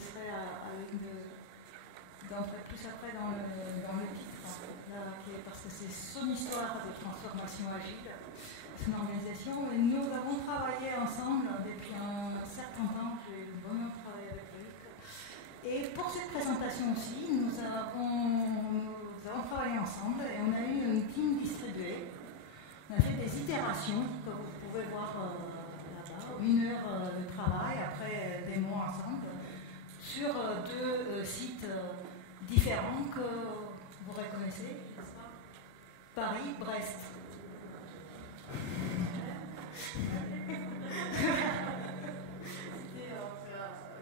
laisserai à l'une d'entrer plus après dans le titre, parce que c'est son histoire de transformation agile, son organisation. Et nous avons travaillé ensemble depuis un certain temps. J'ai vraiment travaillé avec lui. Et pour cette présentation aussi, nous avons travaillé ensemble et on a eu une team distribuée. On a fait des itérations, comme vous pouvez voir là-bas, 1 heure de travail après des mois ensemble, sur 2 sites différents que vous reconnaissez, n'est-ce pas? Paris, Brest.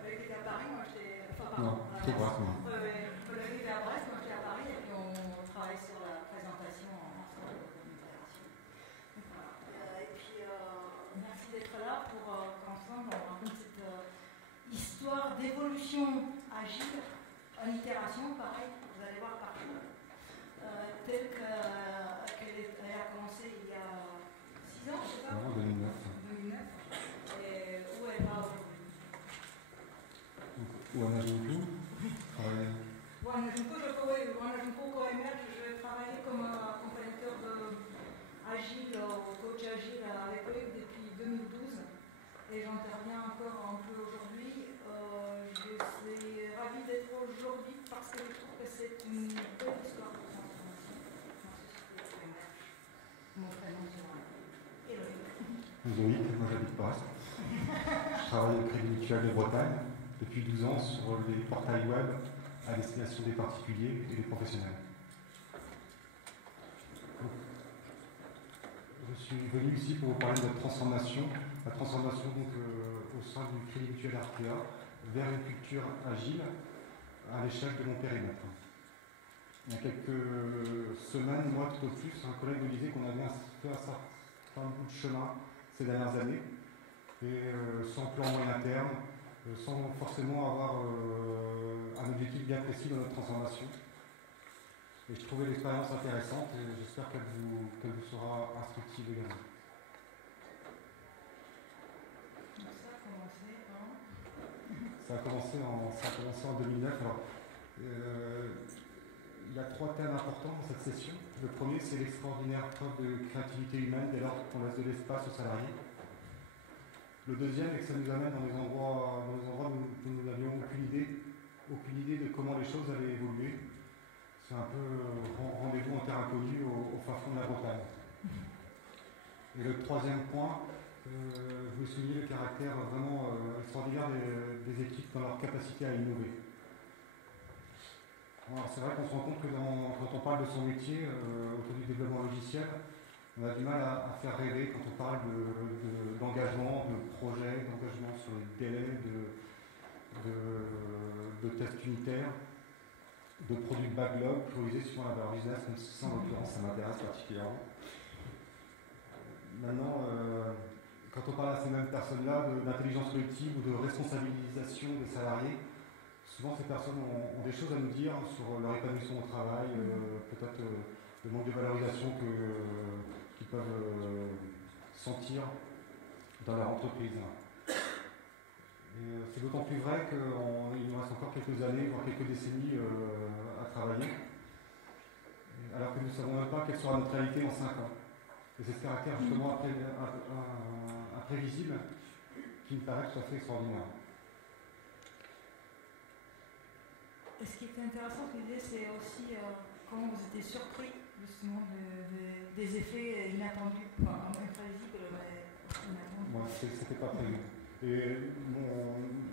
Avec les à Paris, moi j'étais. Non, c'est Brest. Avec les à Brest, moi j'étais à Paris et puis on travaille sur la présentation ensemble de communication. Et puis merci d'être là pour qu'ensemble on raconte cette histoire d'évolution agile en itération, pareil, vous allez voir partout, telle qu'elle a commencé il y a 6 ans, c'est ça? En 2009. Et où elle va aujourd'hui? Wanajunku, Wanajunku OMR, je travaillais comme accompagnateur agile, coach agile avec eux depuis 2012 et j'interviens encore un peu aujourd'hui. Je suis ravie d'être aujourd'hui parce que je trouve que c'est une belle histoire de transformation dans ce société qui émerge. Mon prénom sur un. Zoïc, moi j'habite Brest. Je travaille au Crédit Mutuel de Bretagne depuis 12 ans sur les portails web à destination des particuliers et des professionnels. Je suis venu ici pour vous parler de notre transformation, la transformation donc, au sein du Crédit Mutuel Artea vers une culture agile à l'échelle de mon périmètre. Il y a quelques semaines, moi tout au plus, un collègue me disait qu'on avait fait un certain bout de chemin ces dernières années, et sans plan moyen terme, sans forcément avoir un objectif bien précis dans notre transformation. Et je trouvais l'expérience intéressante et j'espère qu'elle vous sera instructive également. Ça a commencé en 2009. Alors, il y a 3 thèmes importants dans cette session. Le premier, c'est l'extraordinaire preuve de créativité humaine dès lors qu'on laisse de l'espace aux salariés. Le deuxième est que ça nous amène dans des endroits où nous n'avions aucune idée de comment les choses allaient évoluer. C'est un peu rendez-vous en terre inconnue au fin fond de la Bretagne. Et le troisième point, je voulais souligner le caractère vraiment extraordinaire des équipes dans leur capacité à innover. C'est vrai qu'on se rend compte que quand on parle de son métier autour du développement logiciel, on a du mal à faire rêver quand on parle d'engagement, de projet, d'engagement sur les délais, de tests unitaires, de produits backlog priorisés suivant la valeur business, même si ça en l'occurrence ça m'intéresse particulièrement. Maintenant, quand on parle à ces mêmes personnes-là d'intelligence collective ou de responsabilisation des salariés, souvent ces personnes ont des choses à nous dire sur leur épanouissement au travail, peut-être le manque de valorisation qu'ils peuvent sentir dans leur entreprise. Et c'est d'autant plus vrai qu'il nous reste encore quelques années, voire quelques décennies à travailler, alors que nous ne savons même pas quelle sera notre réalité en 5 ans. Et c'est ce caractère justement imprévisible qui me paraît tout à fait extraordinaire. Et ce qui est intéressant, l'idée, c'est aussi comment vous étiez surpris justement des effets inattendus, enfin imprévisibles, mais inattendus. Moi, c'était pas prévu. Et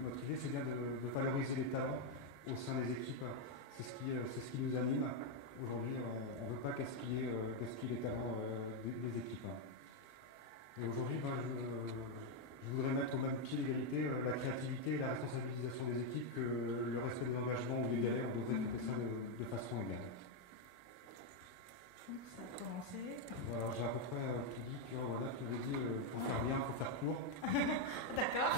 notre idée, c'est bien de valoriser les talents au sein des équipes. C'est ce qui nous anime. Aujourd'hui, on ne veut pas gaspiller les talents des équipes. Et aujourd'hui, je voudrais mettre au même pied d'égalité la créativité et la responsabilisation des équipes que le respect des engagements ou des délais. On devrait traiter ça de façon égale. Ça a commencé. Voilà, j'ai à peu près tout dit. Tu me dis, pour faire bien, il faut faire court. D'accord.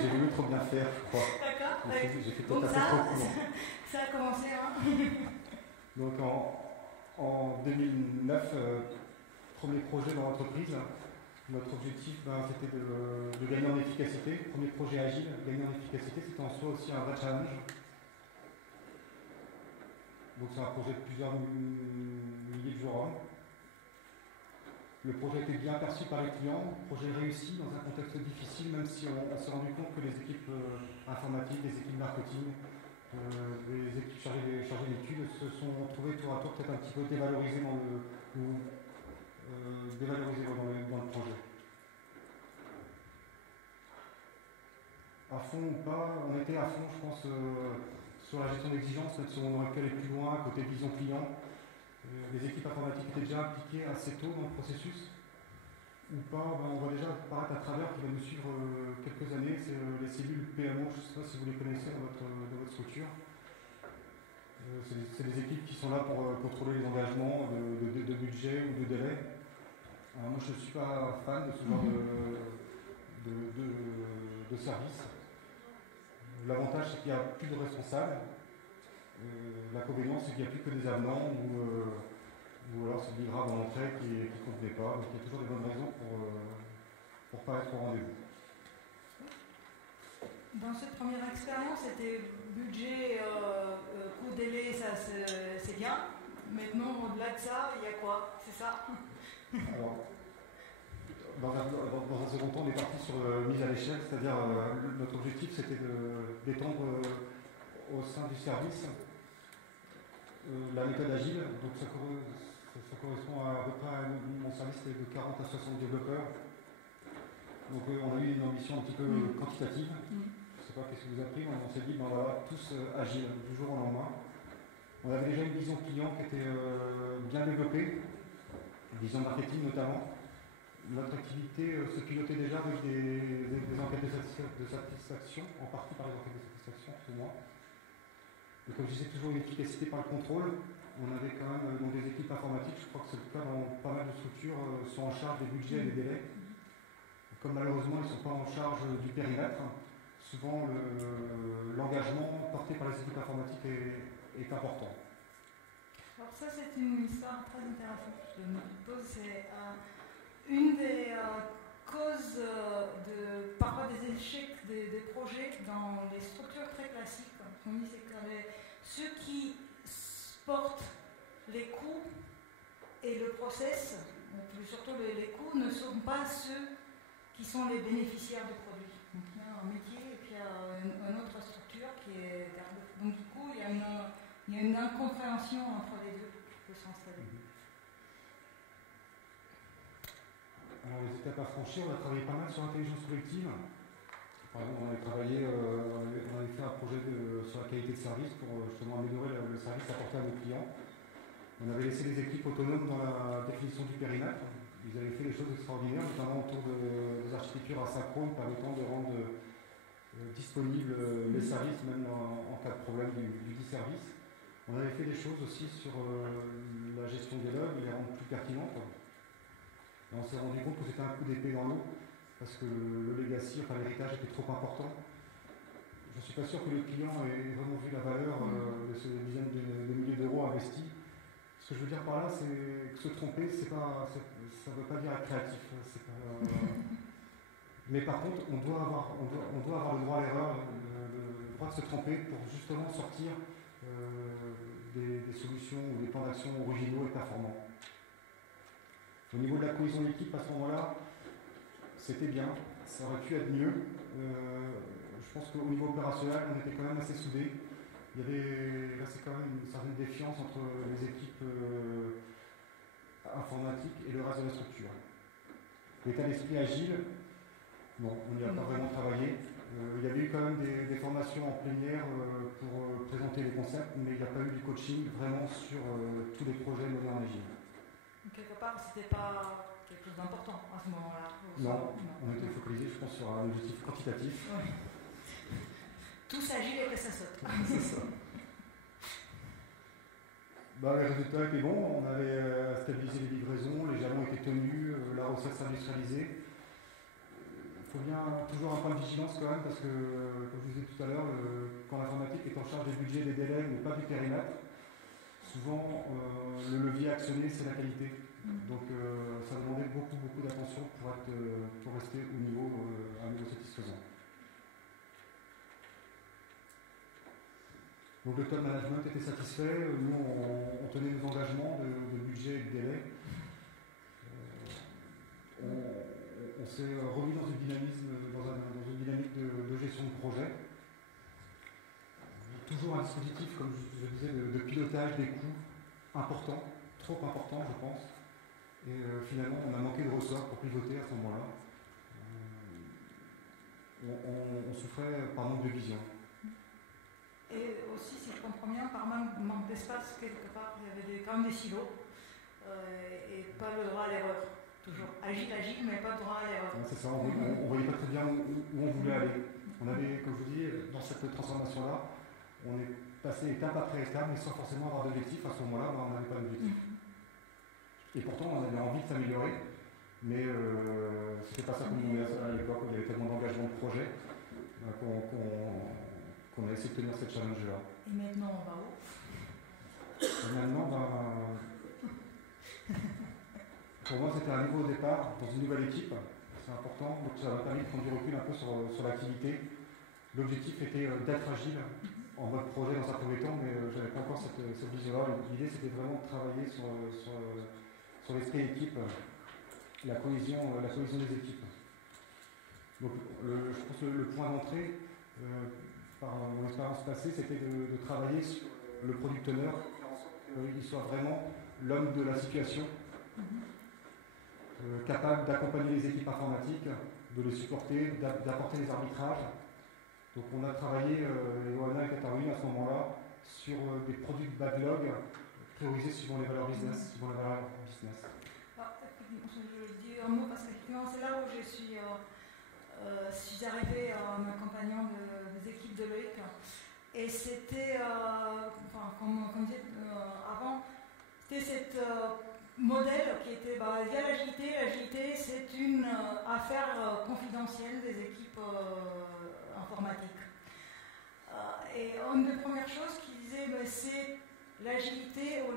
J'ai voulu trop bien faire, je crois. D'accord. J'ai fait tout à fait trop court. Ça a commencé, hein. Donc en 2009, premier projet dans l'entreprise, Notre objectif, c'était de gagner en efficacité. Premier projet agile, gagner en efficacité, c'était en soi aussi un vrai challenge. Donc c'est un projet de plusieurs milliers de jours. Le projet était bien perçu par les clients, projet réussi dans un contexte difficile, même si on s'est rendu compte que les équipes informatiques, les équipes marketing, les équipes chargées d'études se sont trouvées tour à tour peut-être un petit peu dévalorisées dans le projet. À fond ou pas, on était à fond, je pense, sur la gestion d'exigence, même si on aurait pu aller plus loin, côté vision client. Les équipes informatiques étaient déjà impliquées assez tôt dans le processus. Ou pas, on voit déjà apparaître à travers qui va nous suivre quelques années, c'est les cellules PMO, je ne sais pas si vous les connaissez dans votre structure. C'est des équipes qui sont là pour contrôler les engagements de budget ou de délai. Alors moi je ne suis pas fan de ce genre de service. L'avantage c'est qu'il n'y a plus de responsables. L'inconvénient c'est qu'il n'y a plus que des avenants ou alors c'est livrable dans l'entrée qui ne convenait pas. Donc il y a toujours des bonnes raisons pour ne pas être au rendez-vous. Dans cette première expérience, c'était budget, coût, délai, ça c'est bien. Maintenant, au-delà de ça, il y a quoi? C'est ça? Alors, dans un second temps, on est parti sur mise à l'échelle, c'est-à-dire notre objectif c'était d'étendre au sein du service la méthode agile. Donc ça correspond à peu près à mon service de 40 à 60 développeurs. Donc on a eu une ambition un petit peu quantitative. Je ne sais pas qu'est-ce que vous avez pris, on s'est dit voilà, tous agiles du jour au lendemain. On avait déjà une vision client qui était bien développée, une vision marketing notamment. Notre activité se pilotait déjà avec des enquêtes de satisfaction, en partie par les enquêtes de satisfaction, plus ou moins. Et comme je disais, toujours une efficacité par le contrôle. On avait quand même des équipes informatiques, je crois que c'est le cas dans pas mal de structures, sont en charge des budgets et des délais. Comme malheureusement ils ne sont pas en charge du périmètre, souvent l'engagement porté par les équipes informatiques est important. Alors ça c'est une histoire très intéressante. Je me pose, c'est une des causes parfois des échecs des projets dans les structures très classiques. On dit c'est que ceux qui portent les coûts et le process, surtout les coûts, ne sont pas ceux qui sont les bénéficiaires du produit. Donc il y a un métier et puis il y a une autre structure qui est derrière. Donc du coup, il y a une incompréhension entre les deux qui peut s'installer. Alors les étapes à franchir, on a travaillé pas mal sur l'intelligence collective. Par exemple, on avait fait un projet sur la qualité de service pour justement améliorer le service apporté à nos clients. On avait laissé les équipes autonomes dans la définition du périmètre. Ils avaient fait des choses extraordinaires, notamment autour des architectures asynchrones permettant de rendre disponibles les services, même en cas de problème du dit service. On avait fait des choses aussi sur la gestion des logs et les rendre plus pertinentes. Et on s'est rendu compte que c'était un coup d'épée dans l'eau, parce que le legacy, enfin l'héritage était trop important. Je ne suis pas sûr que le client ait vraiment vu la valeur de ces dizaines de milliers d'euros investis. Ce que je veux dire par là, c'est que se tromper, ça ne veut pas dire être créatif. Mais par contre, on doit avoir le droit à l'erreur, le droit de se tromper pour justement sortir des solutions ou des plans d'action originaux et performants. Au niveau de la cohésion d'équipe, à ce moment-là, c'était bien, ça aurait pu être mieux. Je pense qu'au niveau opérationnel, on était quand même assez soudés. Il y avait c'est quand même une certaine défiance entre les équipes informatiques et le reste de la structure. L'état d'esprit agile, non, on n'y a pas vraiment travaillé. Il y avait eu quand même des formations en plénière pour présenter les concepts, mais il n'y a pas eu du coaching vraiment sur tous les projets menés en agile. Quelque part, c'était pas quelque chose d'important à ce moment-là. Non, on était focalisé, je pense, sur un objectif quantitatif. Oui. Tout s'agit et que ça saute. C'est ça. Les résultats étaient bons, on avait stabilisé les livraisons, les jalons étaient tenus, la recette s'industrialisait. Il faut bien toujours un point de vigilance quand même, parce que, comme je vous disais tout à l'heure, quand l'informatique est en charge des budgets, des délais, mais pas du périmètre, souvent le levier actionné c'est la qualité. Donc ça demandait beaucoup d'attention pour rester à un niveau satisfaisant. Donc le top management était satisfait, nous on tenait nos engagements de budget et de délai. On s'est remis dans une dynamique de gestion de projet. Toujours un dispositif, comme je disais, de pilotage des coûts important, trop important je pense. Et finalement on a manqué de ressorts pour pivoter à ce moment-là. On souffrait par manque de vision. Et aussi, si je comprends bien, par manque d'espace, quelque part, il y avait quand même des silos et pas le droit à l'erreur. Toujours agile, mais pas le droit à l'erreur. C'est ça, on ne voyait pas très bien où on voulait aller. On avait, comme je vous dis, dans cette transformation-là, on est passé étape après étape, mais sans forcément avoir d'objectif. À ce moment-là, on n'avait pas d'objectif. Et pourtant, on avait envie de s'améliorer, mais c'était pas ça qu'on voulait à l'époque. Il y avait tellement d'engagement de projet qu'on a essayé de tenir cette challenge-là. Et maintenant, on va où? Et maintenant, pour moi, c'était un nouveau départ dans une nouvelle équipe. C'est important, donc ça m'a permis de prendre du recul un peu sur l'activité. L'objectif était d'être agile en mode projet dans un premier temps, mais je n'avais pas encore cette vision-là. L'idée, c'était vraiment de travailler sur l'esprit équipe, la cohésion des équipes. Donc, je pense que le point d'entrée, par mon expérience passée, c'était de travailler sur le product owner, qu'il soit vraiment l'homme de la situation, capable d'accompagner les équipes informatiques, de les supporter, d'apporter les arbitrages. Donc on a travaillé, Johanna et Catherine à ce moment-là, sur des produits de backlog priorisés suivant les valeurs business. Je dis un mot parce qu'effectivement c'est là où je suis arrivée en accompagnant des équipes de Loïc. Et c'était, comme on disait avant, c'était cette modèle qui était via l'agilité. L'agilité, c'est une affaire confidentielle des équipes informatiques. Et une des premières choses qu'il disait, c'est l'agilité, ou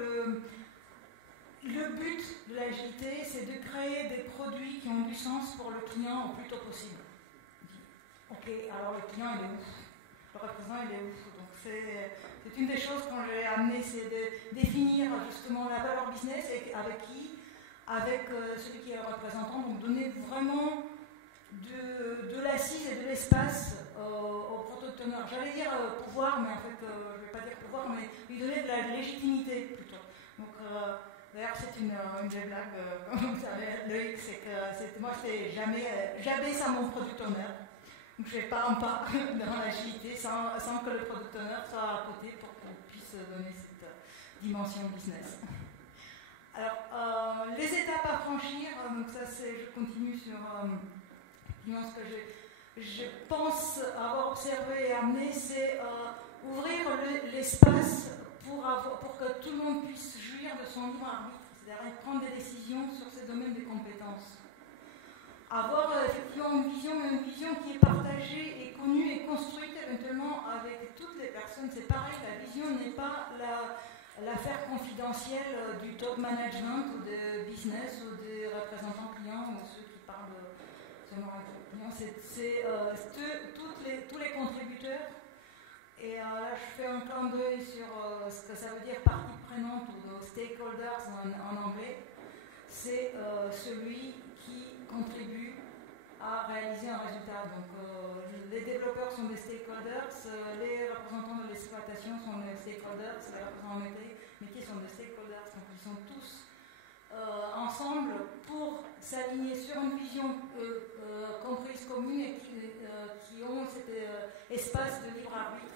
le but de l'agilité, c'est de créer des produits qui ont du sens pour le client au plus tôt possible. Ok, alors le client, il est où? Le représentant, il est où? Donc c'est une des choses qu'on j'ai amené, c'est de définir justement la valeur business et avec qui? Avec celui qui est le représentant, donc donner vraiment de l'assise et de l'espace au product owner. J'allais dire pouvoir, mais en fait, je ne vais pas dire pouvoir, mais lui donner de la légitimité plutôt. Donc, d'ailleurs, c'est une belle blague, comme vous savez, Loïc, c'est que moi, c'est jamais ça mon product owner. Donc, je ne vais pas en pas dans l'agilité sans que le product owner soit à côté pour qu'on puisse donner cette dimension business. Alors, les étapes à franchir, donc ça, je continue sur ce que je pense avoir observé et amené, c'est ouvrir l'espace pour que tout le monde puisse jouir de son libre arbitre, c'est-à-dire prendre des décisions sur ces domaines de compétences. Avoir effectivement une vision qui est partagée et connue et construite éventuellement avec toutes les personnes. C'est pareil, la vision n'est pas l'affaire confidentielle du top management ou de business ou des représentants clients ou ceux qui parlent de clients. C'est tous les contributeurs. Et là, je fais un clin d'œil sur ce que ça veut dire partie prenante ou stakeholders en anglais. C'est celui qui contribue à réaliser un résultat. Donc, les développeurs sont des stakeholders, les représentants de l'exploitation sont des stakeholders, les représentants métiers sont des stakeholders. Donc, ils sont tous ensemble pour s'aligner sur une vision comprise commune et qui ont cet espace de libre arbitre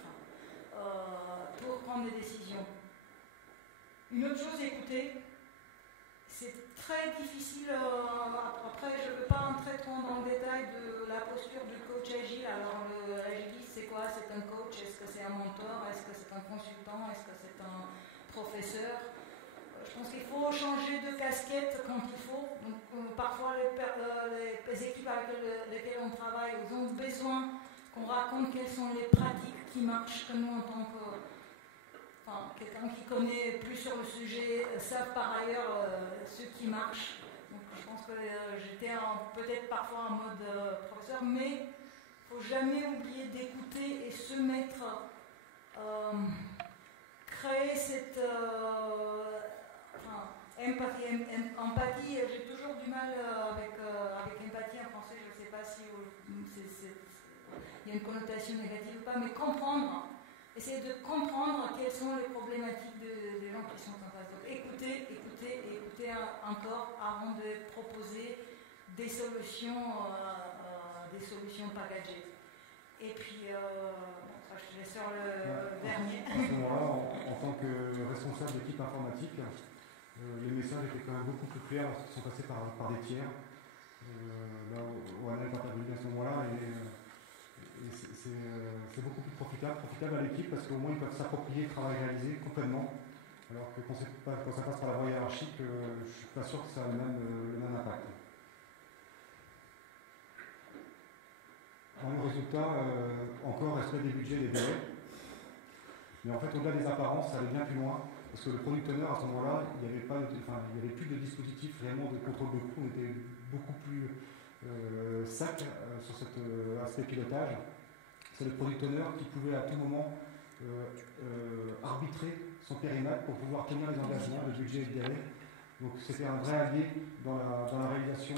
pour prendre des décisions. Une autre chose, écoutez, c'est très difficile, après je ne veux pas entrer trop dans le détail de la posture du coach agile. Alors l'agiliste c'est quoi? C'est un coach? Est-ce que c'est un mentor? Est-ce que c'est un consultant? Est-ce que c'est un professeur? Je pense qu'il faut changer de casquette quand il faut. Donc, parfois les équipes avec lesquelles on travaille, ils ont besoin qu'on raconte quelles sont les pratiques qui marchent, que nous en tant quelqu'un qui connaît plus sur le sujet savent par ailleurs ce qui marche. Donc je pense que j'étais peut-être parfois en mode professeur, mais il ne faut jamais oublier d'écouter et se mettre, créer cette empathie. J'ai toujours du mal avec empathie en français, je ne sais pas si il y a une connotation négative ou pas, mais comprendre. Essayer de comprendre quelles sont les problématiques des gens qui sont en face. Donc écouter encore avant de proposer des solutions packagées. Et puis, je laisse sur le dernier. À ce moment-là, en tant que responsable d'équipe informatique, les messages étaient quand même beaucoup plus clairs lorsqu'ils sont passés par des tiers. Là où Anna est intervenue à ce moment-là, et c'est beaucoup plus profitable à l'équipe parce qu'au moins ils peuvent s'approprier le travail réalisé complètement. Alors que quand ça passe par la voie hiérarchique, je ne suis pas sûr que ça a le même impact. Le résultat, encore respect des budgets et des délais. Mais en fait, au-delà des apparences, ça allait bien plus loin. Parce que le product owner, à ce moment-là, il n'y avait plus de dispositif réellement de contrôle de coût. On était beaucoup plus sec sur cet aspect pilotage. C'est le product owner qui pouvait à tout moment arbitrer son périmètre pour pouvoir tenir les engagements, le budget et le délai. Donc c'était un vrai allié dans la réalisation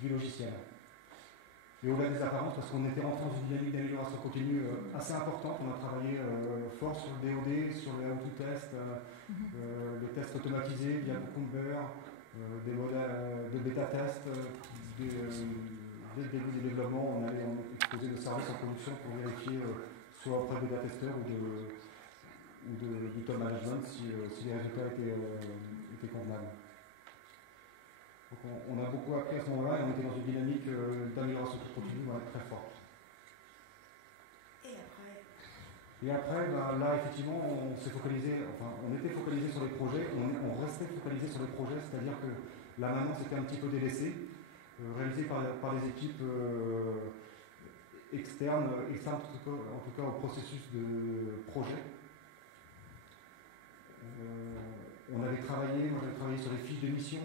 du logiciel. Et au-delà des apparences, parce qu'on était rentré dans une dynamique d'amélioration continue assez importante, on a travaillé fort sur le DOD, sur le how-to-test, les tests automatisés via Cucumber, des modèles de bêta-test, dès le début du développement, on allait exposer le service en production pour vérifier soit auprès de bêta-testeurs ou du top management si les résultats étaient convenables. Donc on a beaucoup appris à ce moment-là et on était dans une dynamique d'amélioration continue très forte. Et après, là effectivement, on s'est focalisé, on était focalisé sur les projets, on restait focalisé sur les projets, c'est-à-dire que là maintenant c'était un petit peu délaissé, réalisé par les équipes externes en tout cas au processus de projet. Moi j'avais travaillé sur les fiches de mission.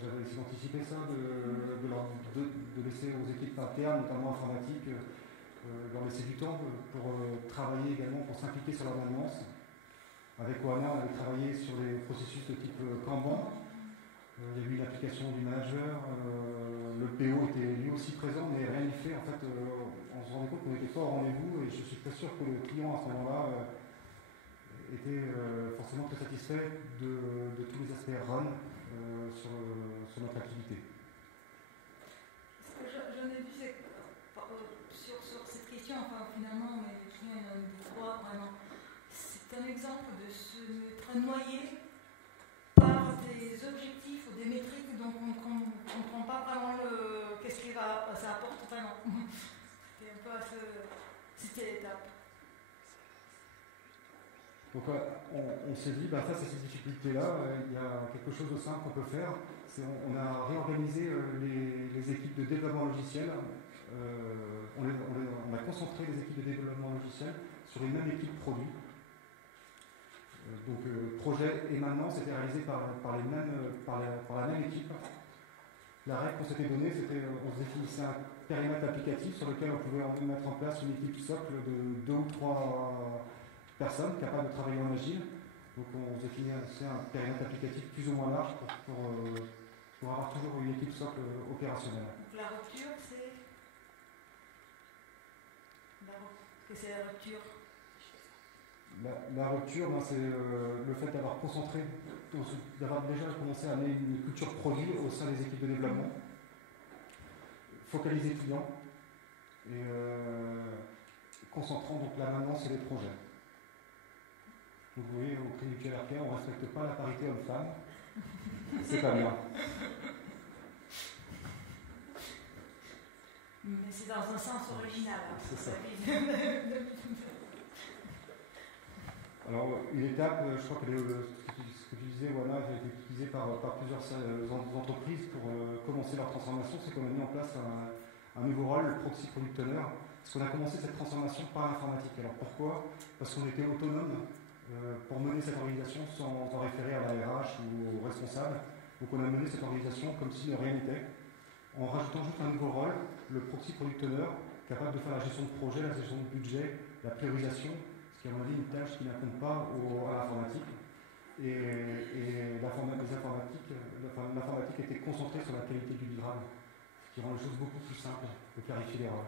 J'avais essayé d'anticiper ça, de laisser aux équipes internes, notamment informatiques, leur laisser du temps pour travailler également, pour s'impliquer sur la maintenance. Avec Oana, on avait travaillé sur les processus de type Kanban. Il y a eu une application du manager, le PO était lui aussi présent, mais rien n'y fait. En fait, on se rendait compte qu'on n'était pas au rendez-vous et je suis très sûr que le client à ce moment-là était forcément très satisfait de tous les aspects run sur notre activité. Ce que j'en ai vu, c'est sur cette question, finalement, mais il y en a trois vraiment. C'est un exemple de se mettre noyé par des objectifs ou des métriques dont on ne comprend pas vraiment qu'est-ce que ça apporte. Non. C'était un peu c'était l'étape. Donc on s'est dit, face à ces difficultés-là, il y a quelque chose de simple qu'on peut faire. On a réorganisé les équipes de développement logiciel. On a concentré les équipes de développement logiciel sur une même équipe produit. Donc projet et maintenance c'était réalisé par la même équipe. La règle qu'on s'était donnée, c'était on se définissait un périmètre applicatif sur lequel on pouvait mettre en place une équipe socle de 2 ou 3 personnes capables de travailler en agile. Donc on se définissait un périmètre applicatif plus ou moins large pour avoir toujours une équipe socle opérationnelle. Donc la rupture, c'est la rupture. La rupture, c'est le fait d'avoir concentré, d'avoir déjà commencé à amener une culture produit au sein des équipes de développement, focaliser client et concentrant donc la maintenance et les projets. Donc vous voyez, au Crédit Mutuel Arkéa, on ne respecte pas la parité homme-femme. C'est pas bien. Mais c'est dans un sens original. C'est ça. Alors, une étape, je crois que ce que tu disais, voilà, a été utilisé par plusieurs entreprises pour commencer leur transformation, c'est qu'on a mis en place un nouveau rôle, le Proxy Product Owner, Parce qu'on a commencé cette transformation par l'informatique. Alors pourquoi? Parce qu'on était autonome pour mener cette organisation sans référer à la RH ou aux responsables. Donc on a mené cette organisation comme si de rien n'était, en rajoutant juste un nouveau rôle, le proxy product owner, capable de faire la gestion de projet, la gestion de budget, la priorisation, ce qui est à mon avis une tâche qui n'incombe pas à l'informatique. Et l'informatique était concentrée sur la qualité du livrable, ce qui rend les choses beaucoup plus simples de clarifier les rôles.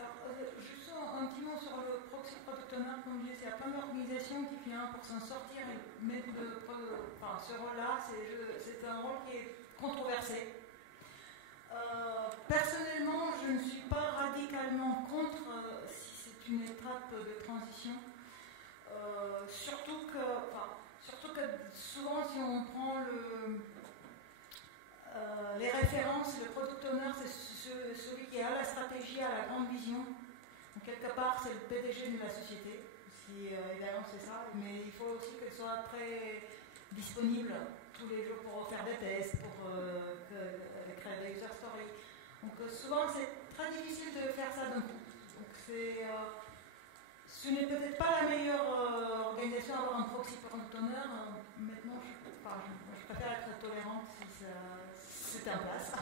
Alors, juste un petit mot sur le proxy product owner, comme je disais, il y a plein d'organisations qui finalement pour s'en sortir et mettre ce rôle-là, c'est un rôle qui est controversé. Personnellement, je ne suis pas radicalement contre si c'est une étape de transition. Surtout que souvent, si on prend les références, le product owner, c'est celui qui a la stratégie, a la grande vision. Donc, quelque part, c'est le PDG de la société, si évidemment c'est ça, mais il faut aussi qu'elle soit très disponible tous les jours pour faire des tests, pour créer des user stories. Donc souvent c'est très difficile de faire ça d'un coup. Donc ce n'est peut-être pas la meilleure organisation à avoir un proxy product owner. Maintenant, je préfère être tolérante si c'est en place.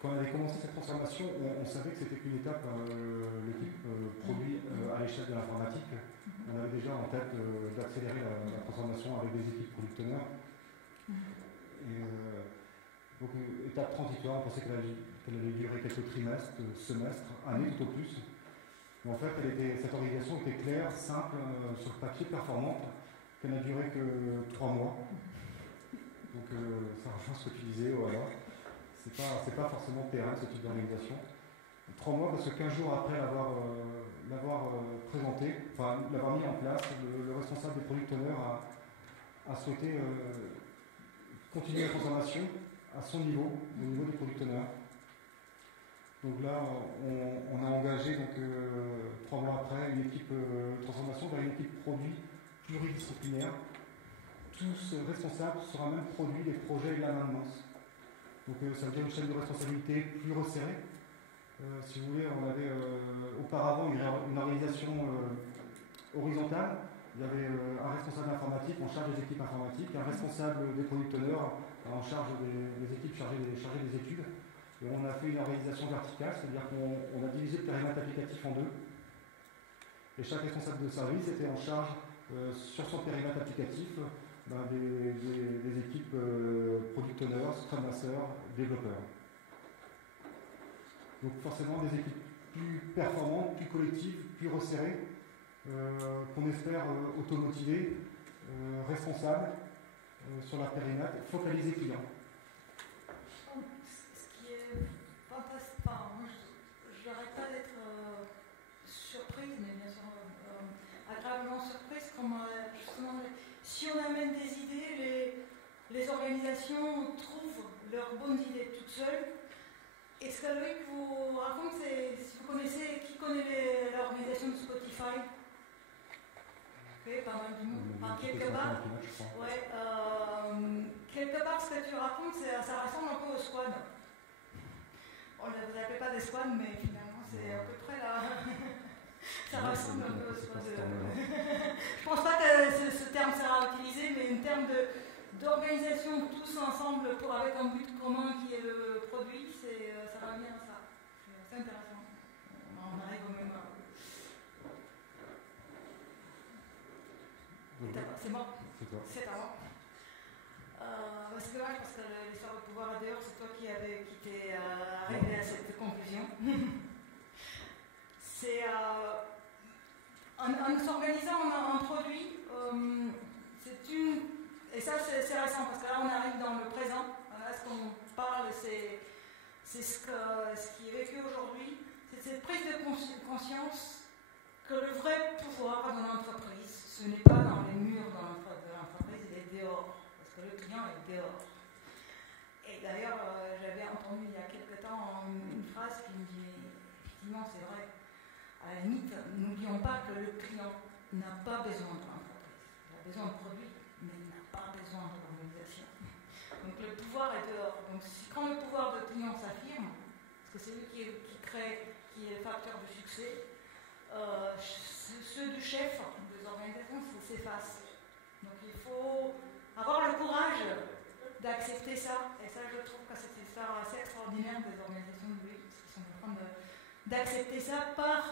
Quand on avait commencé cette transformation, on savait que c'était qu'une étape, l'équipe produit à l'échelle de l'informatique. On avait déjà en tête d'accélérer la transformation avec des équipes product owners. Donc, étape transitoire, on pensait qu'elle allait durer quelques trimestres, semestres, années tout au plus. Mais en fait, cette organisation était claire, simple, sur le papier, performante, qu'elle n'a duré que 3 mois. Donc, ça rejoint ce que tu disais, voilà. C'est pas forcément terrain, ce type d'organisation. 3 mois, parce que 15 jours après l'avoir présenté, enfin l'avoir mis en place, le responsable des product owners a souhaité continuer la transformation à son niveau, au niveau des product owners. Donc là, on a engagé, 3 mois après, une équipe de transformation vers une équipe produit pluridisciplinaire. Tous responsables sur un même produit, des projets et de la maintenance. Donc ça veut dire une chaîne de responsabilité plus resserrée. Si vous voulez, on avait auparavant une organisation horizontale. Il y avait un responsable informatique en charge des équipes informatiques, un responsable des product owners en charge des équipes chargées des études. Et on a fait une organisation verticale, c'est-à-dire qu'on a divisé le périmètre applicatif en deux. Et chaque responsable de service était en charge sur son périmètre applicatif des équipes product owners, scrum masters, développeurs. Donc forcément des équipes plus performantes, plus collectives, plus resserrées, qu'on espère automotivées, responsables sur leur périmètre, focalisées clients. Ce qui est fantastique, moi je n'arrête pas d'être surprise, mais bien sûr agréablement surprise, comme justement si on amène des idées, les organisations trouvent leurs bonnes idées toutes seules. Et ce que Loïc vous raconte, c'est si vous connaissez, qui connaît l'organisation de Spotify? Ok, pas mal du monde. Enfin, quelque part, quelque part, ce que tu racontes, ça ressemble un peu au squad. On ne vous appelle pas des squads, mais finalement, c'est à peu près là. Ça ressemble un peu au squad. Je pense pas que ce terme sera utilisé, mais en termes d'organisation tous ensemble avec un but commun qui est le produit, ça va bien à ça. C'est assez intéressant. On arrive au même. C'est bon. C'est à moi. C'est dommage parce que l'histoire de pouvoir à dehors, c'est toi qui t'es arrivé à cette conclusion. C'est en s'organisant en produit, et ça c'est récent parce que là on arrive dans le présent. Là, ce qu'on parle, c'est ce qui est vécu aujourd'hui. C'est cette prise de conscience que le vrai pouvoir dans l'entreprise, ce n'est pas dans les murs de l'entreprise, il est dehors. Parce que le client est dehors. Et d'ailleurs, j'avais entendu il y a quelque temps une phrase qui me dit effectivement, c'est vrai. À la limite, n'oublions pas que le client n'a pas besoin de l'entreprise. Il a besoin de produits, mais il n'a pas besoin de l'organisation. Donc le pouvoir est dehors. Donc quand le pouvoir de client s'affirme, parce que c'est lui qui crée, qui est le facteur de succès, ceux du chef des organisations s'effacent. Donc il faut avoir le courage d'accepter ça. Et ça, je trouve que c'est une histoire assez extraordinaire des organisations de lutte qui sont en train d'accepter ça par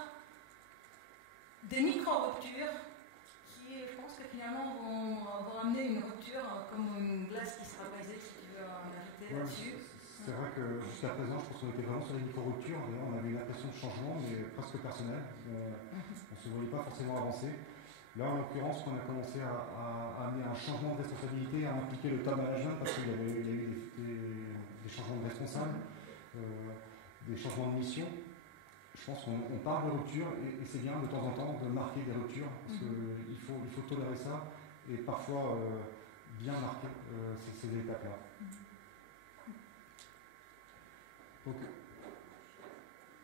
des micro-ruptures qui, je pense que finalement, vont amener une rupture comme une glace qui sera brisée, si tu veux en ajouter là-dessus. C'est vrai que jusqu'à présent, je pense qu'on était vraiment sur les micro-ruptures. D'ailleurs, on avait une impression de changement, mais presque personnel. On ne se voyait pas forcément avancer. Là, en l'occurrence, on a commencé à amener un changement de responsabilité, à impliquer le top management, parce qu'il y a eu des changements de responsables, des changements de mission. Je pense qu'on parle de rupture, et c'est bien de temps en temps de marquer des ruptures, parce qu'il faut tolérer ça, et parfois bien marquer ces étapes-là. Donc,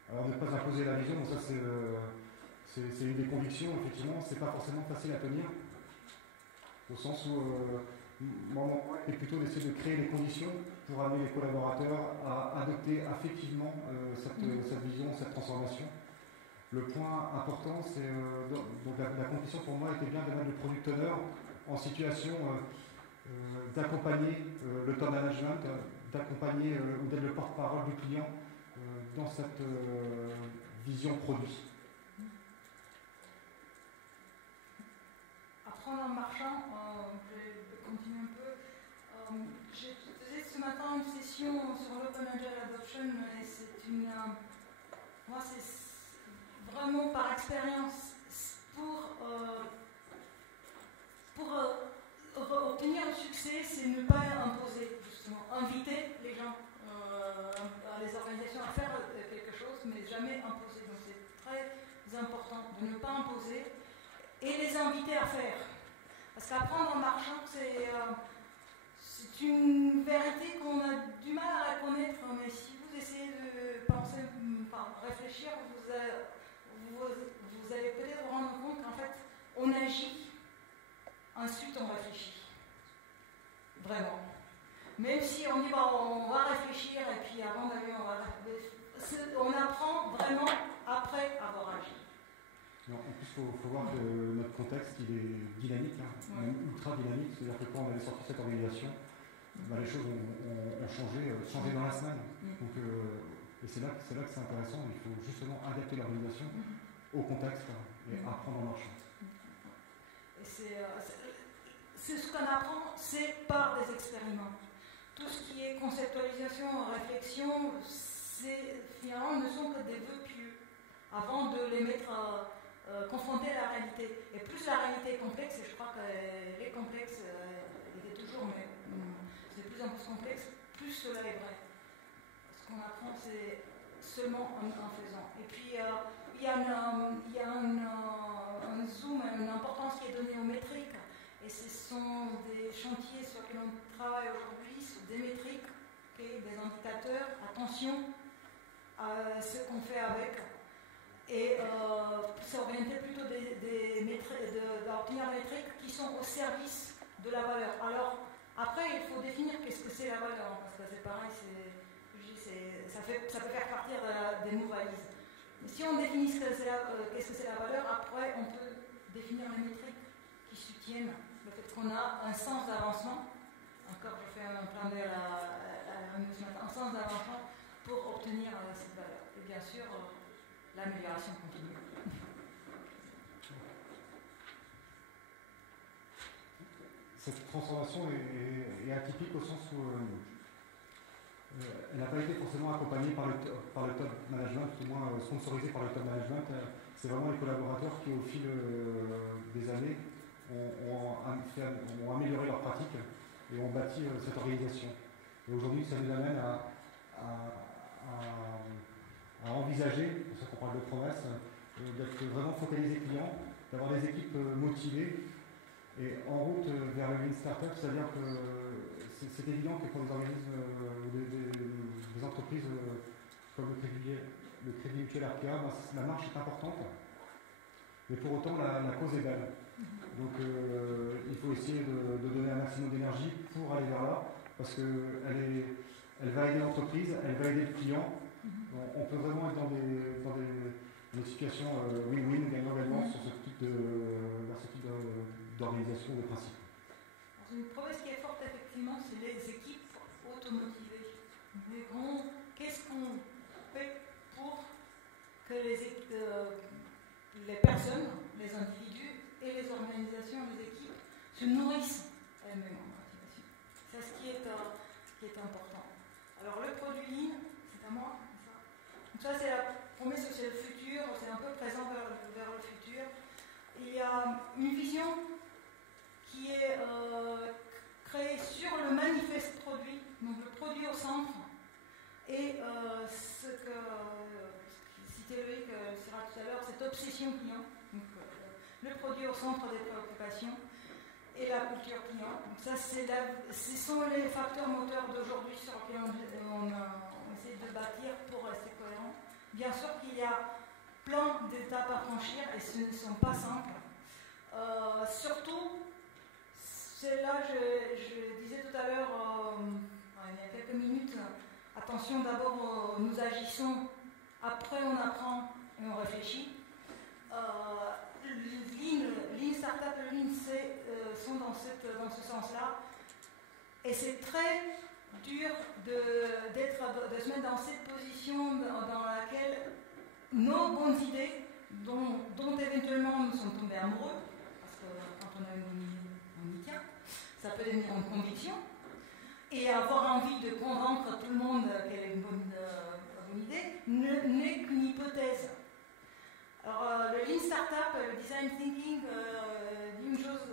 alors ne pas imposer la vision, ça c'est une des convictions, effectivement, c'est pas forcément facile à tenir, au sens où mon point est plutôt d'essayer de créer les conditions pour amener les collaborateurs à adopter affectivement cette vision, cette transformation. Le point important, c'est donc la condition pour moi était bien de mettre le product owner en situation d'accompagner le top management, d'accompagner ou d'être le porte-parole du client dans cette vision produit. Apprendre en marchant, je vais continuer un peu. J'ai fait ce matin une session sur l'Open Agile Adoption, et c'est moi, c'est vraiment par expérience pour obtenir le succès, c'est ne pas imposer, justement, inviter les gens, les organisations à faire quelque chose, mais jamais imposer. Donc c'est très important de ne pas imposer et les inviter à faire. Parce qu'apprendre en marchant, c'est une vérité qu'on a du mal à reconnaître, mais si vous essayez de penser, réfléchir, vous allez peut-être vous rendre compte qu'en fait, on agit, ensuite on réfléchit. Vraiment. Même si on dit, on va réfléchir, et puis avant d'aller, on apprend vraiment après avoir agi. Non, en plus, il faut voir que notre contexte il est dynamique, même ultra dynamique, c'est-à-dire que quand on avait sorti cette organisation, les choses ont changé dans la semaine. Donc, et c'est là que c'est intéressant, il faut justement adapter l'organisation au contexte et apprendre en marchant. Et c'est ce qu'on apprend, c'est par des expériments. Tout ce qui est conceptualisation, réflexion, finalement ne sont que des vœux pieux avant de les mettre confrontés à la réalité. Et plus la réalité est complexe, et je crois qu'elle est complexe, elle est toujours, mais c'est de plus en plus complexe, plus cela est vrai. Ce qu'on apprend, c'est seulement en faisant. Et puis, il y a un zoom, une importance qui est donnée aux métriques. Et ce sont des chantiers sur lesquels on travaille aujourd'hui, sur des métriques, des indicateurs. Attention à ce qu'on fait avec. Et s'orienter plutôt d'obtenir des métriques qui sont au service de la valeur. Alors, après, il faut définir qu'est-ce que c'est la valeur, parce que c'est pareil, ça peut faire partir des mots valises. Mais si on définit qu'est-ce que c'est la valeur, après, on peut définir les métriques qui soutiennent le fait qu'on a un sens d'avancement. Encore, je fais un plein d'air ce matin, un sens d'avancement pour obtenir cette valeur. Et bien sûr, l'amélioration continue. Cette transformation est atypique au sens où elle n'a pas été forcément accompagnée par le top management, tout au moins sponsorisée par le top management. C'est vraiment les collaborateurs qui, au fil des années, ont amélioré leurs pratiques et ont bâti cette organisation. Et aujourd'hui, ça nous amène à envisager, c'est pour ça qu'on parle de promesses, d'être vraiment focalisé client, d'avoir des équipes motivées et en route vers le Lean Startup, c'est-à-dire que c'est évident que pour des organismes ou des entreprises comme le Crédit Mutuel Arkéa, la marche est importante, mais pour autant la cause est belle. Donc il faut essayer de donner un maximum d'énergie pour aller vers là, parce qu'elle va aider l'entreprise, elle va aider le client, On peut vraiment être dans des situations win-win gagnant-gagnant sur ce type d'organisation, de principe. Une promesse qui est forte, effectivement, c'est les équipes automotivées. Qu'est-ce qu'on fait pour que les personnes, les individus et les organisations, les équipes se nourrissent elles-mêmes en motivation? C'est ce qui est important. Alors le produit Lean, c'est à moi. Donc ça c'est la promesse, c'est le futur, c'est un peu présent vers le futur. Il y a une vision qui est créée sur le manifeste produit, donc le produit au centre, et ce que citait Loïc sera tout à l'heure, cette obsession client, donc, le produit au centre des préoccupations, et la culture client. Donc ça, ce sont les facteurs moteurs d'aujourd'hui sur lesquels on essaie de bâtir pour rester cohérent. Bien sûr qu'il y a plein d'étapes à franchir et ce ne sont pas simples. Surtout, c'est là, je disais tout à l'heure, il y a quelques minutes, attention d'abord, nous agissons, après on apprend et on réfléchit. Lean Startup et Lean sont dans ce sens-là. Et c'est très dur de se mettre dans cette position dans laquelle nos bonnes idées, dont éventuellement nous sommes tombés amoureux, parce que quand on a une bonne idée, on y tient, ça peut devenir une conviction, et avoir envie de convaincre tout le monde qu'elle est une bonne idée n'est qu'une hypothèse. Alors, le Lean Startup, le Design Thinking, dit une chose,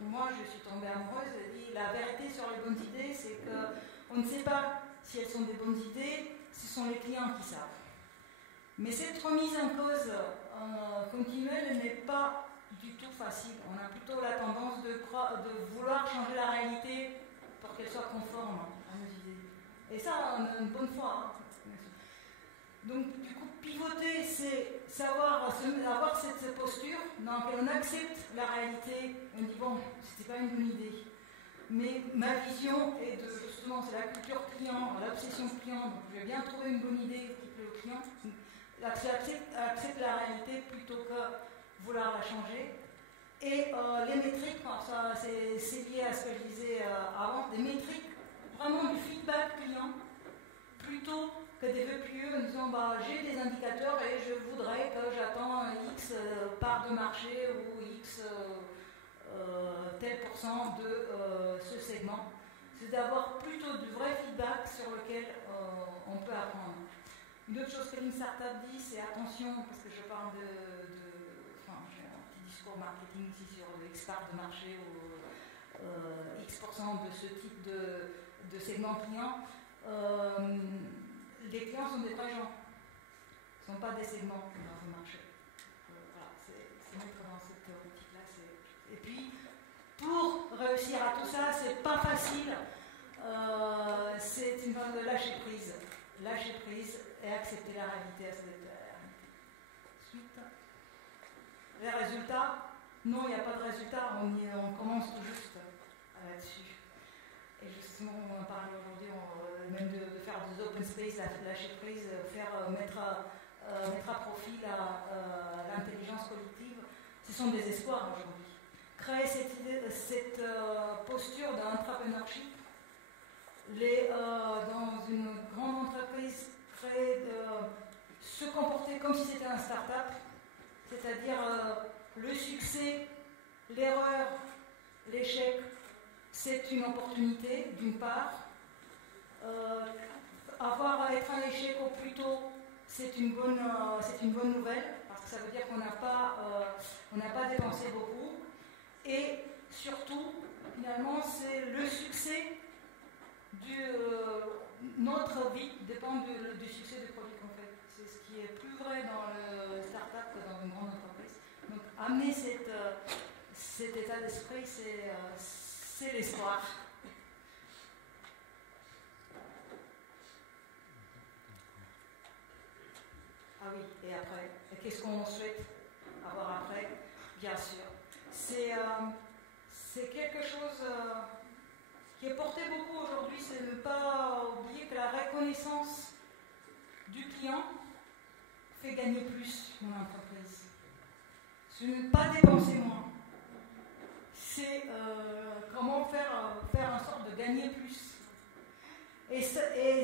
moi je suis tombée amoureuse, dit la vérité sur les bonnes idées, c'est qu'on ne sait pas si elles sont des bonnes idées, ce sont les clients qui savent. Mais cette remise en cause continuelle n'est pas du tout facile. On a plutôt la tendance de vouloir changer la réalité pour qu'elle soit conforme à nos idées. Et ça, on a une bonne foi. Hein. Donc, du coup, pivoter, c'est avoir cette posture dans laquelle on accepte la réalité. On dit, bon, c'était pas une bonne idée. Mais ma vision est justement, c'est la culture client, l'obsession client. Donc, je vais bien trouver une bonne idée qui plaît au client. Accepte la réalité plutôt que vouloir la changer. Et les métriques, ça, c'est lié à ce que je disais avant, des métriques, vraiment du feedback client, plutôt que des vœux pieux en disant j'ai des indicateurs et je voudrais que j'attends X part de marché ou X tel pourcent de ce segment. C'est d'avoir plutôt du vrai feedback sur lequel on peut apprendre. Une autre chose que Lean Startup dit, c'est attention, parce que je parle j'ai un petit discours marketing ici sur le X part de marché ou X% de ce type de segment client. Les clients sont des vrais gens, ne sont pas des segments dans un marché. Voilà, c'est mettre dans cette optique-là. Et puis, pour réussir à tout ça, c'est pas facile. C'est une forme de lâcher prise. Lâcher prise et accepter la réalité à cette réalité. Ensuite, les résultats. Non, il n'y a pas de résultats. On commence tout juste là-dessus. Et justement, on en parle aujourd'hui, même de faire des open space, lâcher prise, mettre à profit l'intelligence collective. Ce sont des espoirs aujourd'hui. Créer cette posture d'entrepreneurship, dans une grande entreprise, se comporter comme si c'était un start-up, c'est-à-dire le succès, l'erreur, l'échec, c'est une opportunité d'une part. Être un échec au plus tôt, c'est une bonne nouvelle, parce que ça veut dire qu'on n'a pas dépensé beaucoup. Et surtout, finalement, c'est le succès notre vie dépend du succès du produit qu'on fait. C'est ce qui est plus vrai dans le start-up que dans une grande entreprise. Donc, amener cet état d'esprit, c'est l'espoir. Ah oui, et après, et qu'est-ce qu'on souhaite avoir après? Bien sûr. C'est quelque chose qui est porté beaucoup aujourd'hui, c'est ne pas oublier que la reconnaissance du client fait gagner plus mon entreprise. Ce n'est pas dépenser moins. C'est comment faire en sorte de gagner plus. Et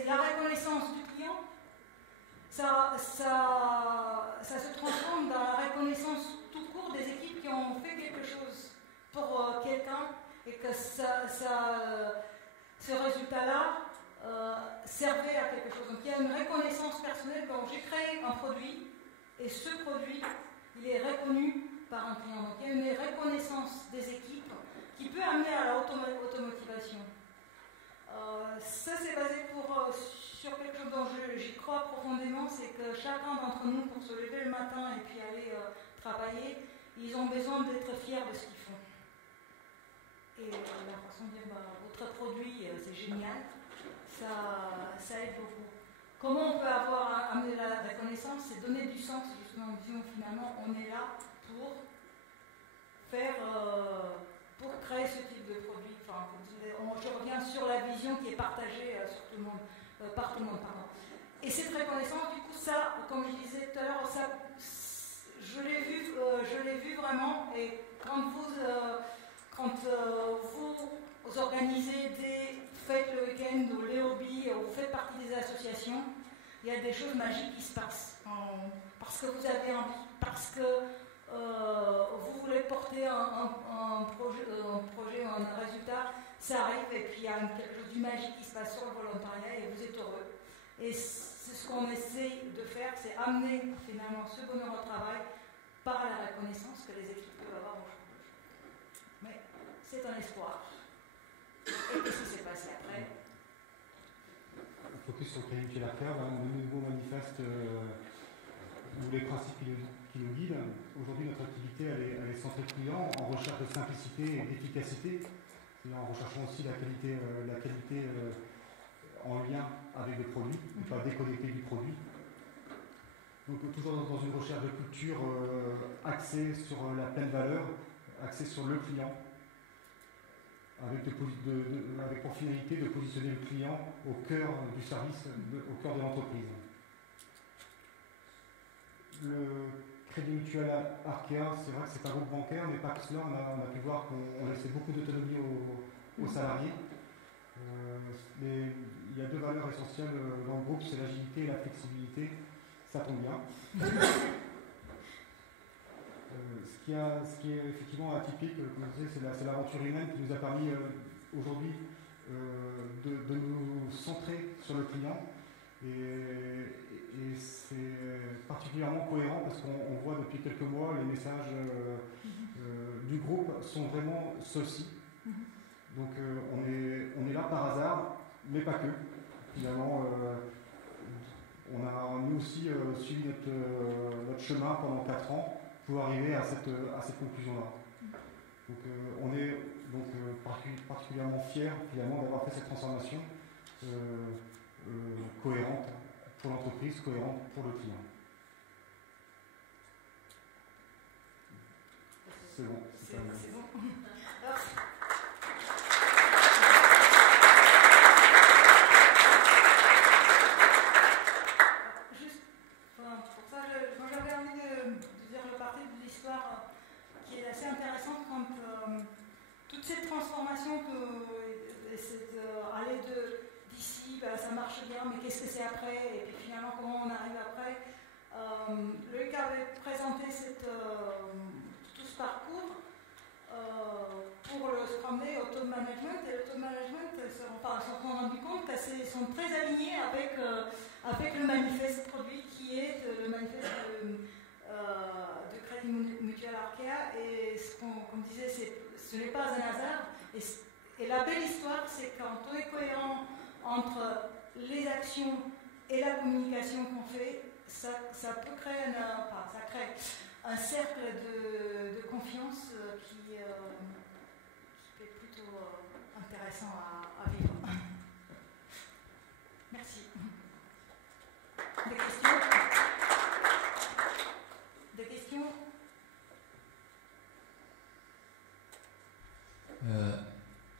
la reconnaissance du client, ça se transforme dans la reconnaissance tout court des équipes qui ont fait quelque chose pour quelqu'un et que ce résultat-là servait à quelque chose. Donc il y a une reconnaissance personnelle. Donc j'ai créé un produit et ce produit, il est reconnu par un client. Donc il y a une reconnaissance des équipes qui peut amener à la automotivation. Ça c'est basé sur quelque chose dont j'y crois profondément, c'est que chacun d'entre nous, pour se lever le matin et puis aller travailler, ils ont besoin d'être fiers de ce qu'ils font. Et la façon de dire, votre produit c'est génial, ça aide beaucoup. Comment on peut amener la reconnaissance, c'est donner du sens justement en disant finalement on est là pour créer ce type de produit. Enfin, je reviens sur la vision qui est partagée sur tout le monde, par tout le monde. Pardon. Et cette reconnaissance, du coup, ça, comme je disais tout à l'heure, je l'ai vu vraiment. Et quand vous organisez des fêtes le week-end ou les hobbies, ou vous faites partie des associations, il y a des choses magiques qui se passent. Parce que vous avez envie, parce que vous voulez porter un projet, un résultat, ça arrive et puis il y a quelque chose de magique qui se passe sur le volontariat et vous êtes heureux. Et c'est ce qu'on essaie de faire, c'est amener finalement ce bonheur au travail par la reconnaissance que les équipes peuvent avoir au jour. Mais c'est un espoir. Et qu'est-ce qui s'est passé après? Focus sur le crédit mutuel Arkéa, le nouveau manifeste ou les principes qui nous guident. Aujourd'hui, notre activité elle est centrée client en recherche de simplicité et d'efficacité, en recherchant aussi la qualité en lien avec le produit, ne pas déconnecter du produit. Donc toujours dans une recherche de culture axée sur la pleine valeur, axée sur le client, avec pour finalité de positionner le client au cœur du service, au cœur de l'entreprise. Le Crédit Mutuel Arkéa, c'est vrai que c'est un groupe bancaire, mais pas que cela. On a pu voir qu'on laissait beaucoup d'autonomie aux salariés. Mais il y a deux valeurs essentielles dans le groupe, c'est l'agilité et la flexibilité. Ça tombe bien. Ce qui est effectivement atypique, comme je disais, c'est l'aventure humaine qui nous a permis aujourd'hui de nous centrer sur le client. Et c'est particulièrement cohérent parce qu'on voit depuis quelques mois les messages du groupe sont vraiment ceux-ci. Donc on est là par hasard, mais pas que. Finalement, on a nous aussi suivi notre chemin pendant 4 ans pour arriver à cette conclusion-là. Donc on est particulièrement fiers finalement d'avoir fait cette transformation cohérente pour l'entreprise, cohérente pour le client. C'est bon. C'est bon. J'avais envie de dire le parti de l'histoire qui est assez intéressante quand toute cette transformation aller d'ici, ça marche bien, mais qu'est-ce que c'est après? Et puis finalement, comment on arrive après? Loïc avait présenté tout ce parcours pour le Scrum Day au top management, et le top management se sont rendu compte qu'ils sont très alignés avec le manifeste produit qui est le manifeste de Crédit Mutuel Arkéa. Et comme disait, ce n'est pas un hasard. Et la belle histoire, c'est quand on est cohérent entre les actions et la communication qu'on fait, ça peut créer un cercle de confiance qui est plutôt intéressant à vivre. Merci. Des questions? Des questions?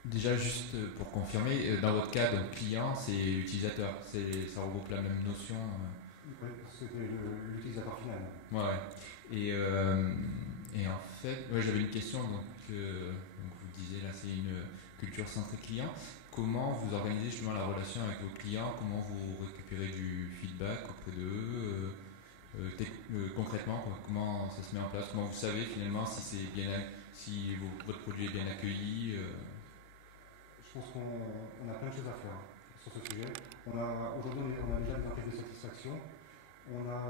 Déjà, juste pour confirmer, dans votre cas, donc client, c'est utilisateur, ça regroupe la même notion c'était l'utilisateur final. Ouais. Et en fait, ouais, j'avais une question. Donc vous disiez là, c'est une culture centrée client. Comment vous organisez justement la relation avec vos clients? Comment vous récupérez du feedback auprès d'eux? Concrètement, comment ça se met en place? Comment vous savez finalement si votre produit est bien accueilli? Je pense qu'on a plein de choses à faire sur ce sujet. Aujourd'hui, on a déjà des enquêtes de satisfaction. On a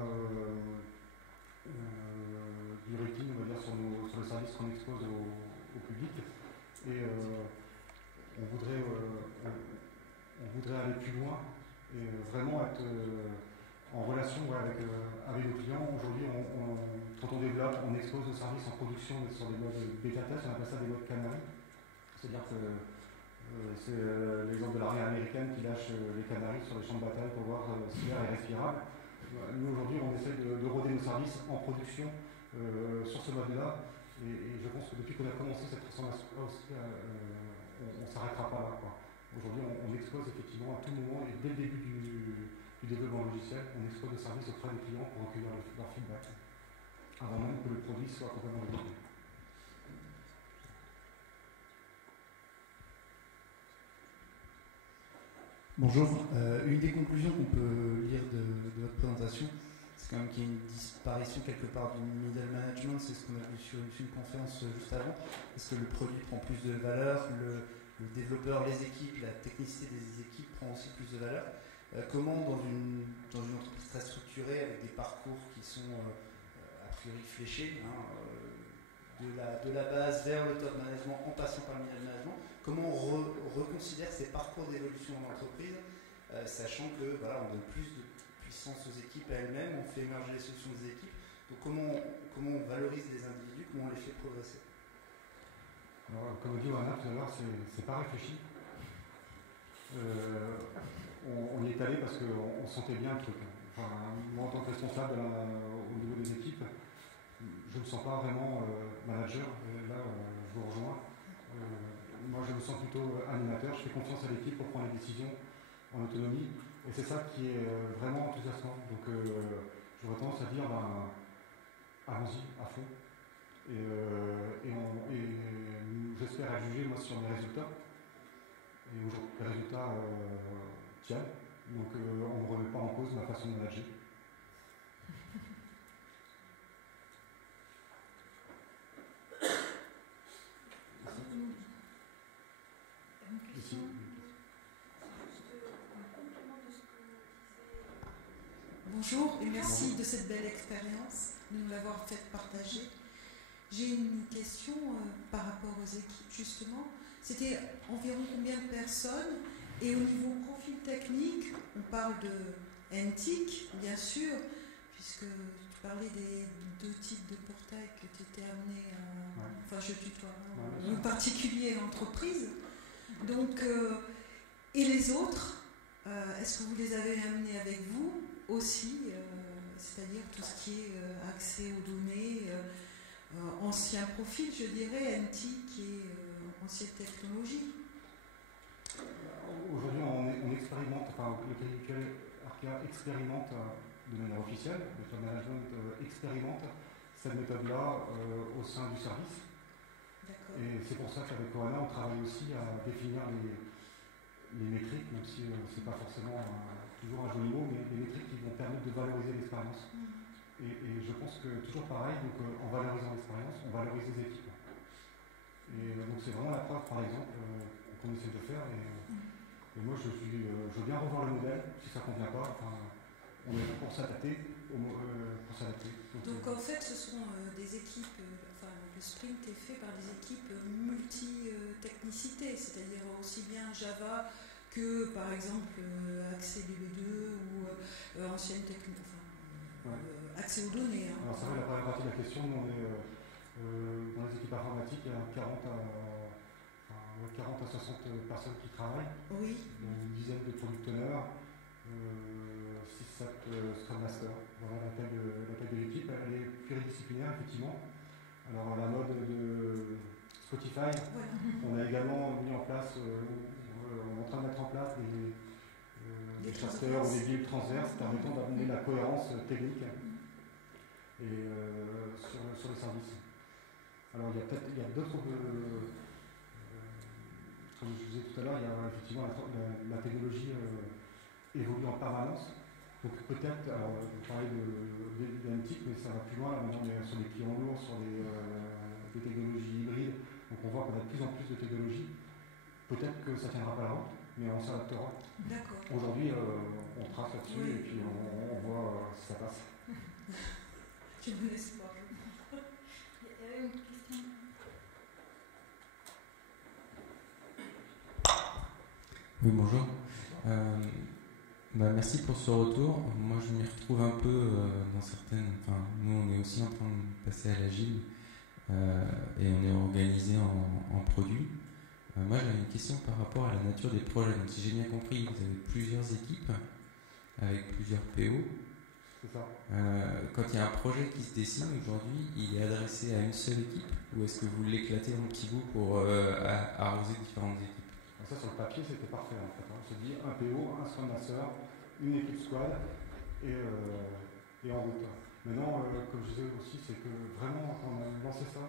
du rating, on va dire, sur le service qu'on expose au public. Et on voudrait aller plus loin et vraiment être en relation avec nos clients. Aujourd'hui, quand on développe, on expose nos services en production sur des modes bêta test, on appelle ça des modes canaries. C'est-à-dire que c'est l'exemple de l'armée américaine qui lâche les canaris sur les champs de bataille pour voir si l'air est respirable. Nous, aujourd'hui, on essaie de roder nos services en production sur ce mode-là. Et je pense que depuis qu'on a commencé cette transformation, on ne s'arrêtera pas là. Aujourd'hui, on expose effectivement à tout moment, et dès le début du développement logiciel, on expose des services auprès des clients pour recueillir leur feedback, avant même que le produit soit complètement développé. Bonjour. Une des conclusions qu'on peut lire de votre présentation, c'est quand même qu'il y a une disparition quelque part du middle management. C'est ce qu'on a vu sur une conférence juste avant. Est-ce que le produit prend plus de valeur, le développeur, les équipes, la technicité des équipes prend aussi plus de valeur? Comment dans une entreprise très structurée, avec des parcours qui sont a priori fléchés, de la base vers le top management en passant par le middle management, comment on reconsidère ces parcours d'évolution dans l'entreprise, sachant que voilà, on donne plus de puissance aux équipes à elles-mêmes, on fait émerger les solutions des équipes. Donc comment on valorise les individus, comment on les fait progresser? Alors, comme dit Johanna tout à l'heure, c'est pas réfléchi. On y est allé parce qu'on sentait bien le truc. Enfin, moi, en tant que responsable au niveau des équipes, je ne me sens pas vraiment manager. Là, je vous rejoins. Moi, je me sens plutôt animateur. Je fais confiance à l'équipe pour prendre les décisions en autonomie. Et c'est ça qui est vraiment enthousiasmant. Donc, j'aurais tendance à dire, allons-y, à fond. Et j'espère être jugé, moi, sur mes résultats. Et aujourd'hui, les résultats tiennent. Donc, on ne remet pas en cause ma façon de manager. Bonjour et merci de cette belle expérience, de nous l'avoir fait partager. J'ai une question par rapport aux équipes justement. C'était environ combien de personnes? Et au niveau profil technique, on parle de NTIC, bien sûr, puisque tu parlais des deux types de portails que tu étais amené à... Ouais. Enfin, je tutoie, en particulier entreprise. Donc, et les autres, est-ce que vous les avez amenés avec vous aussi, c'est-à-dire tout ce qui est accès aux données, ancien profil, je dirais, NTIC et ancienne technologie? Aujourd'hui, on expérimente, enfin, le Crédit Mutuel Arkea expérimente de manière officielle, le top management expérimente cette méthode-là au sein du service. D'accord. Et c'est pour ça qu'avec Johanna, on travaille aussi à définir les métriques, même si ce n'est pas forcément toujours un joli mot, mais les métriques qui vont permettre de valoriser l'expérience. Et je pense que toujours pareil, donc, en valorisant l'expérience, on valorise les équipes. Et donc c'est vraiment la preuve, par exemple, qu'on essaie de faire. Et moi, je veux bien revoir le modèle, si ça ne convient pas. Enfin, on est là pour s'adapter. Donc en fait, ce sont des équipes, le sprint est fait par des équipes multi-technicité, c'est-à-dire aussi bien Java que, par exemple, accès DB2 ou ancienne technique, accès aux données. Hein. Alors, ça va, la première partie de la question, nous, on est dans les équipes informatiques, il y a 40 à 60 personnes qui travaillent. Oui. Une dizaine de product owners, 6-7 Scrum Masters. Voilà la taille de l'équipe. Elle est pluridisciplinaire, effectivement. Alors, à la mode de Spotify, on a également mis en place, on est en train de mettre en place des chapters ou des billes transverses permettant d'amener la cohérence technique et sur les services. Alors il y a d'autres, comme je disais tout à l'heure, il y a effectivement la technologie évolue en permanence. Donc peut-être, alors vous parlez d'analytique, mais ça va plus loin, là maintenant on est sur des clients lourds, sur des technologies hybrides, donc on voit qu'on a de plus en plus de technologies. Peut-être que ça ne tiendra pas la route, mais on s'adaptera. D'accord. Aujourd'hui, on trace là-dessus et puis on voit si ça passe. Je vous laisse pas. Il y avait une question. Oui, bonjour. Merci pour ce retour. Moi, je m'y retrouve un peu dans certaines... Enfin, nous, on est aussi en train de passer à l'agile et on est organisé en produits. Moi, j'avais une question par rapport à la nature des projets. Donc, si j'ai bien compris, vous avez plusieurs équipes avec plusieurs PO. C'est ça. Quand il y a un projet qui se dessine aujourd'hui, il est adressé à une seule équipe ou est-ce que vous l'éclatez en petits bouts pour arroser différentes équipes? Ça, sur le papier, c'était parfait en fait. On se dit un PO, un Scrum Master, une équipe squad et en route. Maintenant, comme je disais aussi, c'est que vraiment, quand on a lancé ça,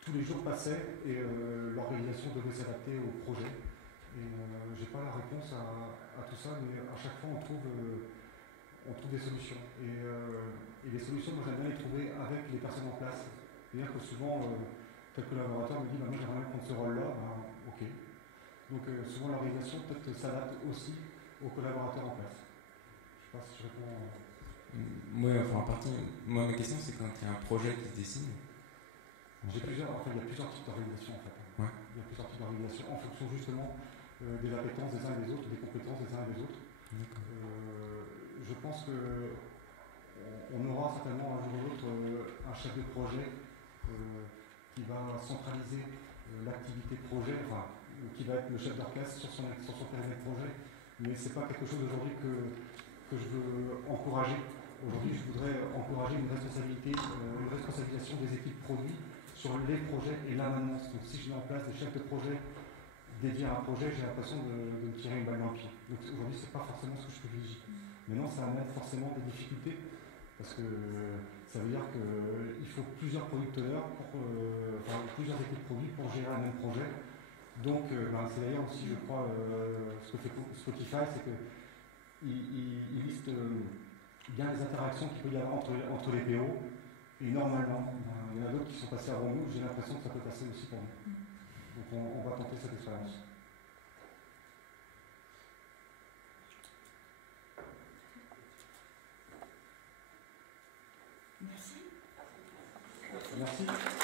tous les jours passaient et l'organisation devait s'adapter au projet. Et j'ai pas la réponse à tout ça, mais à chaque fois, on trouve des solutions. Et les solutions, moi, j'aime bien les trouver avec les personnes en place. C'est-à-dire que souvent, tel collaborateur me dit moi, j'aimerais bien prendre ce rôle-là. Ok. Donc souvent l'organisation peut-être s'adapte aussi aux collaborateurs en place. Je ne sais pas si je réponds. Oui, enfin en partie. Moi ma question c'est quand il y a un projet qui se dessine. Il y a plusieurs types d'organisation en fait. Ouais. Il y a plusieurs types d'organisation en fonction justement des appétences des uns et des autres, des compétences des uns et des autres. Je pense qu'on aura certainement un jour ou l'autre un chef de projet qui va centraliser l'activité projet, enfin, qui va être le chef d'orchestre sur son périmètre projet, mais ce n'est pas quelque chose aujourd'hui que je veux encourager. Aujourd'hui, je voudrais encourager une responsabilisation des équipes produits sur les projets et la maintenance. Donc si je mets en place des chefs de projet dédiés à un projet, j'ai l'impression de me tirer une balle dans le pied. Donc aujourd'hui, ce n'est pas forcément ce que je privilégie. Maintenant, ça amène forcément des difficultés, parce que ça veut dire qu'il faut plusieurs producteurs, plusieurs équipes produits pour gérer un même projet. Donc, c'est d'ailleurs aussi, je crois, ce que fait Spotify, c'est qu'il liste bien les interactions qu'il peut y avoir entre les PO. Et normalement, il y en a d'autres qui sont passés avant nous. J'ai l'impression que ça peut passer aussi pour nous. Donc, on va tenter cette expérience. Merci. Merci.